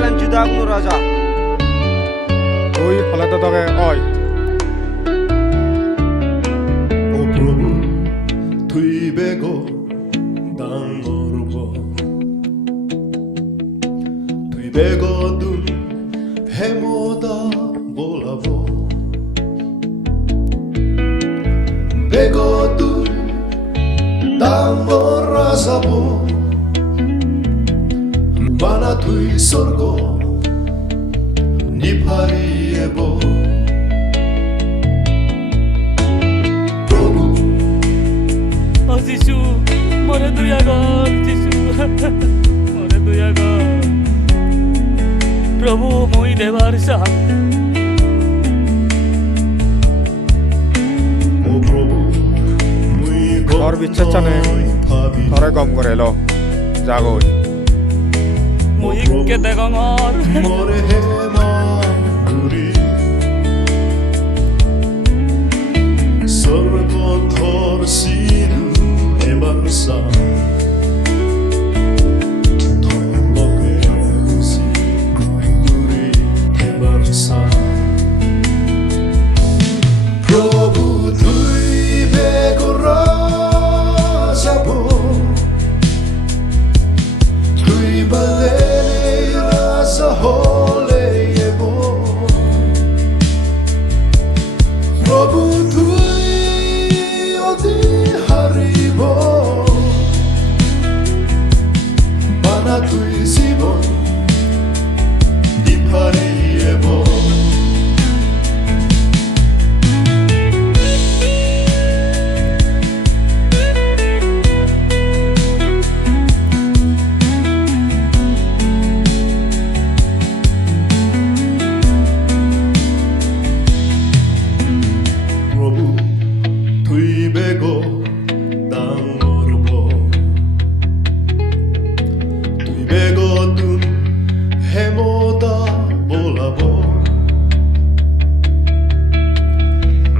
Jalan juda kuno raja. তুই হলাতে তবে অয় 오 프로부 투입에고 당어르고 투입에거든 해모다 몰라보 베거든 당어라사보 바나 투이 sorgo 니파리에보 যিশু মরে দয়া কর যিশু মরে দয়া কর প্রভু মুই দেবার চাহ 오 프로부 무이 তোর বিচ্ছেদচানে তরে গম করে লো জাগো মুই কেতে গঙর 모래 해마 우리 서르고 토르시르 에바르사 토먹게 우시 우리 에바르사 프로부 두이베고라 자보 두이발레라사 홀레예보 프로부 두이 어디 하리보 바나 두이 시본 니파리예보 프로부 투입에고 땅어르보 투입에거든 해모다 몰라보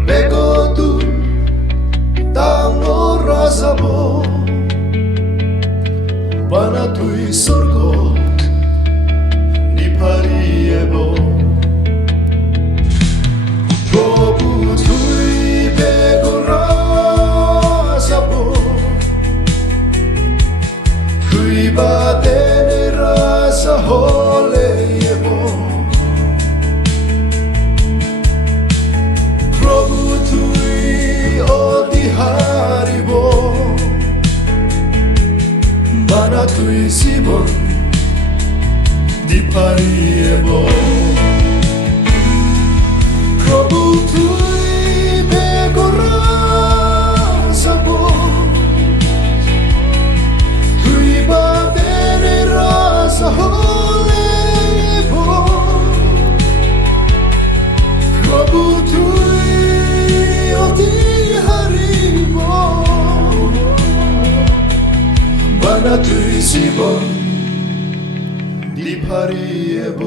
베거든 땅어라사보 바나 투이 sorgo 니파리에보 프로부 투입에고라 사보 투입아데네라사 홀레예보 프로부 투이 어디 하리보 바나 투이 시본 니파리예보 프로부 투입에고라 사보 투입아데네라사 홀레보 프로부 투이 어디 하리보 바나 투이 시본 니파리에보